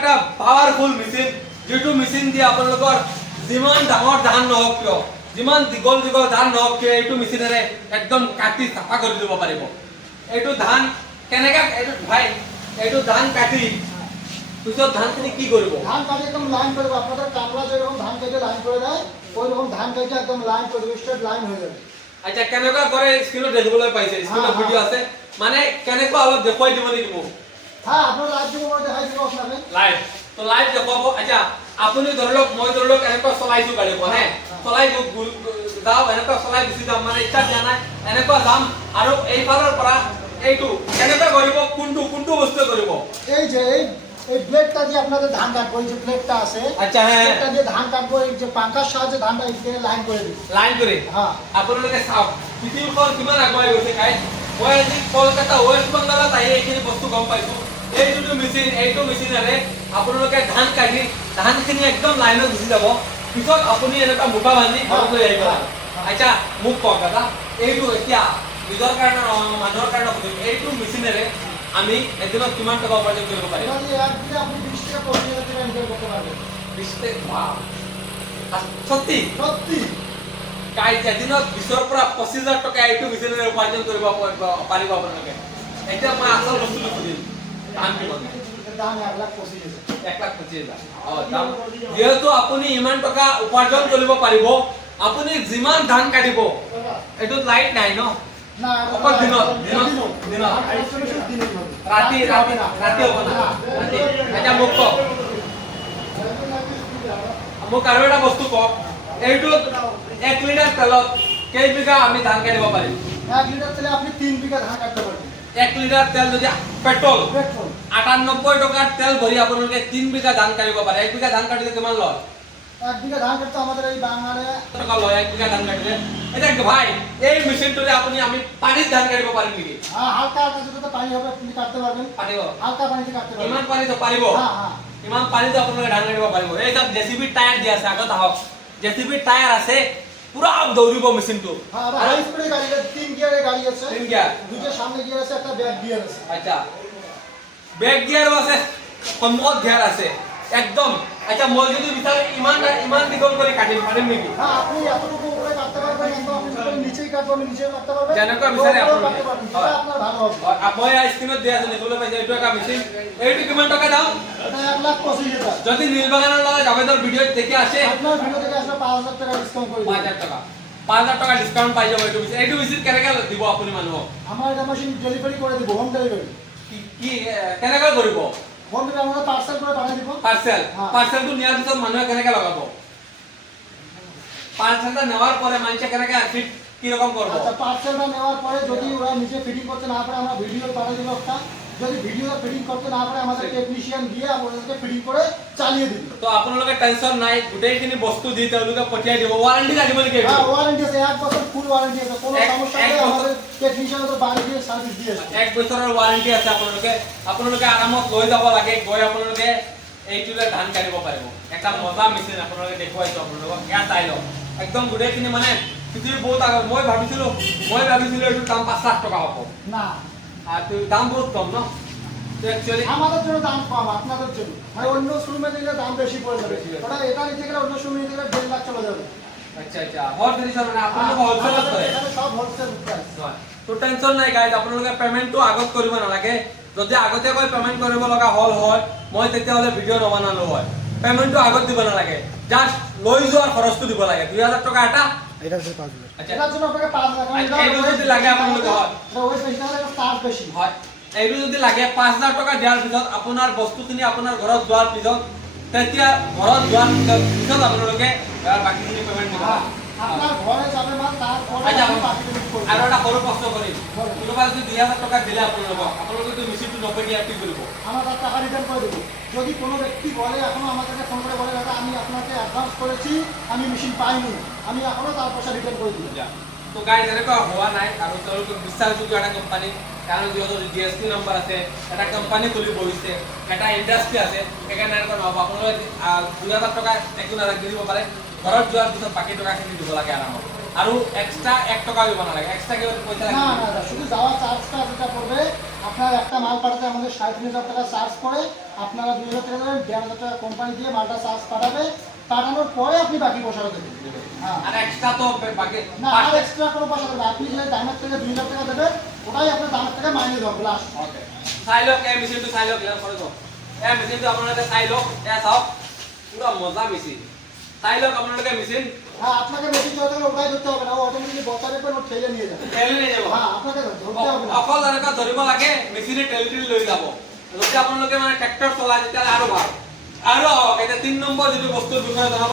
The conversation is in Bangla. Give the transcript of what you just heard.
একটা পাৱাৰফুল মেচিন, যেটো মেচিন দিয়ে আপোনালোকৰ যিমান ডাঙৰ ধান নহওক কিয়, যিমান দীঘল দীঘল ধান নহওক কিয়, এইটো মেচিনেৰে একদম কাটি চাফা কৰি দিব পাৰিব। এইটো ধান কেনেকা, এইটো ভাই এইটো ধান কাটি পিছত ধানখিনি কি কৰিব? ধান কাটি একদম লাইন করব। আপনাদের কামলা যেরকম ধান কেটে লাইন করে দেয়, ওইরকম ধান কেটে একদম লাইন করে দেবে, স্ট্রেট লাইন হয়ে যাবে। আচ্ছা, কেনেকা করে স্ক্রিনত দেখিবলৈ পাইছে, স্ক্রিনত ভিডিও আছে, মানে কেনেকা অলপ দেখুৱাই দিব নেকি মোক? হ্যাঁ, আপনার লাইভ দিব, মই দেখাই দিব আপনাকে। লাইভ তো লাইভ দেখুৱাব। আচ্ছা, আপুনি ধৰলক মই ধৰলক এনেকুৱা চলাইছো গাড়ীখন, হে চলাই যাওঁ, এনেকুৱা চলাই গুচি যাম, মানে ইচ্ছা দিয়া নাই, এনেকুৱা যাম আৰু এইফালৰ পৰা এইটো কেনেকা কৰিব, কোনটো কোনটো বস্তু কৰিব? এই যে এই ব্লেডটা দিয়ে আপনাদের ধান কাটবো, এই যে ব্লেডটা আছে, আচ্ছা, হ্যাঁ, ব্লেডটা দিয়ে ধান কাটবো, এই যে পাঙ্কার সাহায্যে ধানটা এখানে লাইন করে দিব। লাইন কৰি। হ্যাঁ, আপোনালোকে চাওক পৃথিৱীখন কিমান আগুৱাই গৈছে গাইজ। মই আজি কলকাতা ৱেষ্ট বেংগলত আহি এইখিনি বস্তু গম পাইছো। এইটো মেচিন, এইটো মেচিনেৰে আপোনালোকে ধান কাটি ধানখিনি একদম লাইনত গুচি যাব, পিছত আপুনি এনেকুৱা মুঠা বান্ধি ঘৰত লৈ আহিব লাগে। আচ্ছা, মোক কওক দাদা, এইটো এতিয়া নিজৰ কাৰণে নহয়, মানুহৰ কাৰণে সুধিম, এইটো মেচিনেৰে আমি এদিনত কিমান টকা উপাৰ্জন কৰিব পাৰিম? এটা দিয়ে এক দিনে আপনি 20 থেকে 25 হাজার টাকা ইনকাম করতে পারবেন। সত্যি সত্যি। গাইজ, এদিনত 20 পৰা 25,000 টকা এইটো মেচিনেৰে উপাৰ্জন কৰিব পাৰিব আপোনালোকে। এতিয়া মই আচল বস্তুটো সুধিম, দাম কিমান? এটার দাম 1,25,000। 1,25,000। দাম যেহেতু আপুনি ইমান টকা উপাৰ্জন কৰিব পাৰিব, আপুনি যিমান ধান কাটিব, এইটোত লাইট নাই ন? না, অকল দিনত ৰাতি ৰাতি ৰাতি হ'ব না? ৰাতি। এতিয়া মোক কওক, মোক আৰু এটা বস্তু কওক, এইটোত 1 লিটাৰ তেলত কেইবিঘা আমি ধান কাটিব পাৰিম? 1 লিটার তেলে আপনি 3 বিঘা ধান কাটতে পারবেন। 1 লিটাৰ তেল যদি পেট্ৰল পেট্রোল 98 টকাৰ তেল ভৰি আপোনালোকে 3 বিঘা ধান কাটিব পাৰে। 1 বিঘা ধান কাটিলে কিমান লয়? 1 বিঘা ধান কাটতে আমাদের এই বাঙালে টকা লয় 1 বিঘা ধান কাটিলে। এতিয়া ভাই, এই মেচিনটোৰে আমি পানীত ধান কাটিব পাৰিম নেকি? হালকা হালকা যতটা পানি হবে আপনি কাটতে পারবেন। পাৰিব? হালকা পানিতে কাটতে পারবেন। ইমান পানীতো পাৰিব? হ্যাঁ হ্যাঁ। ইমান পানীতো আপোনালোকে ধান কাটিব পাৰিব। এই যে জেচিবি টায়াৰ দিয়া আছে, আগত আহক, জেচিবি টায়াৰ আছে, পুৰা দৌৰিব মেচিনটো। হ্যাঁ, আর হাই স্পিডে গাড়ি, 3 গিয়ারের গাড়ি আছে। 3 গিয়ার, দুইটা সামনে গিয়ার আছে, একটা ব্যাক গিয়ার আছে। আচ্ছা, বেক গিয়াৰো আছে, সন্মুখত গিয়াৰ আছে একদম। আচ্ছা, মই যদি বিচাৰো ইমান দীঘল কৰি কাটিব পাৰিম নেকি? হ্যাঁ, আপনি এতটুকু উপরে কাটতে পারবেন, কিন্তু আপনি যদি নিচেই কাটবেন, আপনি নিচেও কাটতে পারবেন। যেনেকুৱা বিচাৰে উপরেও আপোনালোকে। কাটতে পারবেন, যেটা আপনার ভালো হবে। মই স্ক্ৰীনত দিয়া আছে, দেখিবলৈ পাইছে, এইটো এটা মেচিন। এইটো কিমান টকা দাম? এটা 1,25,000। যদি নীলবাগানৰ লগত জাভেদৰ ভিডিঅ'ত দেখি আছে, আপনার ভিডিও থেকে আসলে 5,000 টাকা ডিসকাউন্ট করে দিই। 5,000 টকা, 5,000 টকা ডিসকাউন্ট পাই যাব। এইটো মেচিন কেনেকৈ দিব আপুনি মানুহক? আমার এটা মেশিন ডেলিভারি করে দিব, হোম ডেলিভারি। কি কেনেকৈ কৰিব? হোম ডেলিভারি আমরা পার্সেল করে পাঠিয়ে দিব। পাৰ্চেল, হ্যাঁ। পাৰ্চেলটো নিয়াৰ পিছত মানুহে কেনেকৈ লগাব? পাৰ্চেলটা নেওয়ার পরে মানুষে কেনেকৈ ফিট কি রকম করব? আচ্ছা, পার্সেলটা নেওয়ার পরে যদি ওরা নিচে ফিটিং করতে না পারে, আমরা ভিডিও পাঠিয়ে দিব একটা। যদি ভিডিও ফিটিং করতে না পারে, আমাদের টেকনিশিয়ান গিয়ে আমাদেরকে ফিটিং করে চালিয়ে দিবে। তো আপোনালোকে টেনশন নাই, গোটেইখিনি বস্তু দি তেওঁলোকে পঠিয়াই দিব। ওয়ারেন্টি থাকিব নেকি? হ্যাঁ, ওয়ারেন্টি আছে, 1 বছর ফুল ওয়ারেন্টি আছে। কোনো সমস্যা এক হলে বছর- আমাদের টেকনিশিয়ান ওদের বাড়ি গিয়ে সার্ভিস দিয়ে আসে। 1 বছৰৰ ওয়ারেন্টি আছে। আপোনালোকে আৰামত লৈ যাব লাগে, গৈ আপোনালোকে এইটোৰে ধান কাটিব পাৰিব। এটা মজা মেচিন আপোনালোকে দেখুৱাইছো আপোনালোকক, এয়া চাই লওক। একদম গোটেইখিনি মানে পৃথিৱীৰ বহুত আগত। মই ভাবিছিলো এইটোৰ দাম 5 লাখ টকা হ'ব, না, আৰু দাম বহুত কম ন? তো একচুয়ালি আমাদের জন্য দাম কম, আপনাদের জন্য। মানে অন্য শোরুমে দিলে দাম বেশি পড়ে যাবে। বেশি হবে। ওটা এটা নিতে গেলে অন্য শোরুমে নিতে গেলে 1.5 লাখ চলে যাবে। আচ্ছা, হোলসেল মানে আপোনালোকে হোলসেলত কৰে? এখানে সব হোলসেল প্রাইস। তো টেনশন নাই গাইজ, আপোনালোকে পেমেন্টটো আগত কৰিব নালাগে। যদি আগতীয়াকৈ পেমেন্ট কৰিব লগা হল হয়, মই তেতিয়াহ'লে ভিডিঅ' নবনালো হয়। পেমেন্টটো আগত দিব নালাগে, জাস্ট লৈ যোৱাৰ খৰচটো দিব লাগে, 2,000 টকা এটা। এটা হচ্ছে 5 লাখ। আচ্ছা, এটার জন্য আপনাকে 5 লাখ। আচ্ছা, এইটো যদি লাগে আপোনালোকে হয়। এটা ওয়েট বেশি তাহলে এটা চার্জ বেশি। হয়, এইটো যদি লাগে 5,000 টকা দিয়াৰ পিছত আপোনাৰ বস্তুখিনি আপোনাৰ ঘৰত যোৱাৰ পিছত, তেতিয়া ঘৰত যোৱাৰ পিছত আপোনালোকে বাকীখিনি পেমেন্ট দিব। আপনার ঘরে যাবে মাল, তারপরে আচ্ছা, আপনি বাকি পেমেন্ট করবেন। আৰু এটা সৰু প্ৰশ্ন কৰিম, কোনোবা যদি 2,000 টকা দিলে আপোনালোকে মেচিনটো নকৰিয়া কি কৰিব? আমরা তার টাকা রিটার্ন করে দেবো। যদি কোনো ব্যক্তি বলে, এখনো আমাদেরকে ফোন করে বলে, দাদা আমি আপনাকে অ্যাডভান্স করেছি, আমি মেশিন পাইনি, আমি এখনো তার পয়সা ৰিটাৰ্ণ করে দিব। তো গাইজ, এনেকুৱা হোৱা নাই, আৰু তেওঁলোকে বিশ্বাসযোগ্য এটা কোম্পানী, কাৰণ সিহঁতৰ GST নম্বৰ আছে, এটা কোম্পানী খুলি বহিছে, এটা ইণ্ডাষ্ট্ৰি আছে, সেইকাৰণে এনেকুৱা নহ'ব। আপোনালোকে 2,000 টকা একো নালাগে দিব পাৰে, ঘৰত যোৱাৰ পিছত বাকী টকাখিনি দিব লাগে আৰামত। আৰু এক্সট্ৰা 1 টকা দিব নালাগে, এক্সট্ৰা কিবা পইচা না লাগে? না না, শুধু যাওয়া চার্জটা যেটা পড়বে আপনার একটা মাল পাঠাতে আমাদের ৩৫,০০০ টাকা চার্জ পড়ে, আপনারা ২,০০০ টাকা দেবেন, ১,৫০০ টাকা কোম্পানি দিয়ে মালটা চার্জ পাঠাবে, পাঠানোর পরে আপনি বাকি পয়সাটা দেবেন। হ্যাঁ, আর এক্সট্রা তো বাকি না আর এক্সট্রা কোনো পয়সা দেবেন না। আপনি যে দামের থেকে ২,০০০ টাকা দেবেন, ওটাই আপনার দামের থেকে মাইনে দেবো লাস্ট। ওকে চাই লওক এই মেচিনটো চাই লওক ইয়াৰ পৰা যাওক এই মেচিনটো আপোনালোকে চাই লওক এয়া চাওক পুৰা মজা মেচিন চাই লওক আপোনালোকে মেচিন হ্যাঁ, আপনাকে মেশিন চলে থাকলে ওটাই ধরতে হবে না, ও অটোমেটিক বসা রেখে ও ঠেলে নিয়ে যাবে। ঠেলি নিয়ে যাব হ্যাঁ, আপনাকে ধরতে হবে না। অকল এনেকুৱা ধৰিব লাগে মেচিনে ঠেলি লৈ যাব যদি আপোনালোকে মানে ট্ৰেক্টৰ চলাই তেতিয়াহ'লে আৰু ভাল আৰু আহক এতিয়া ৩ নম্বৰ যিটো বস্তুৰ বিষয়ে জনাব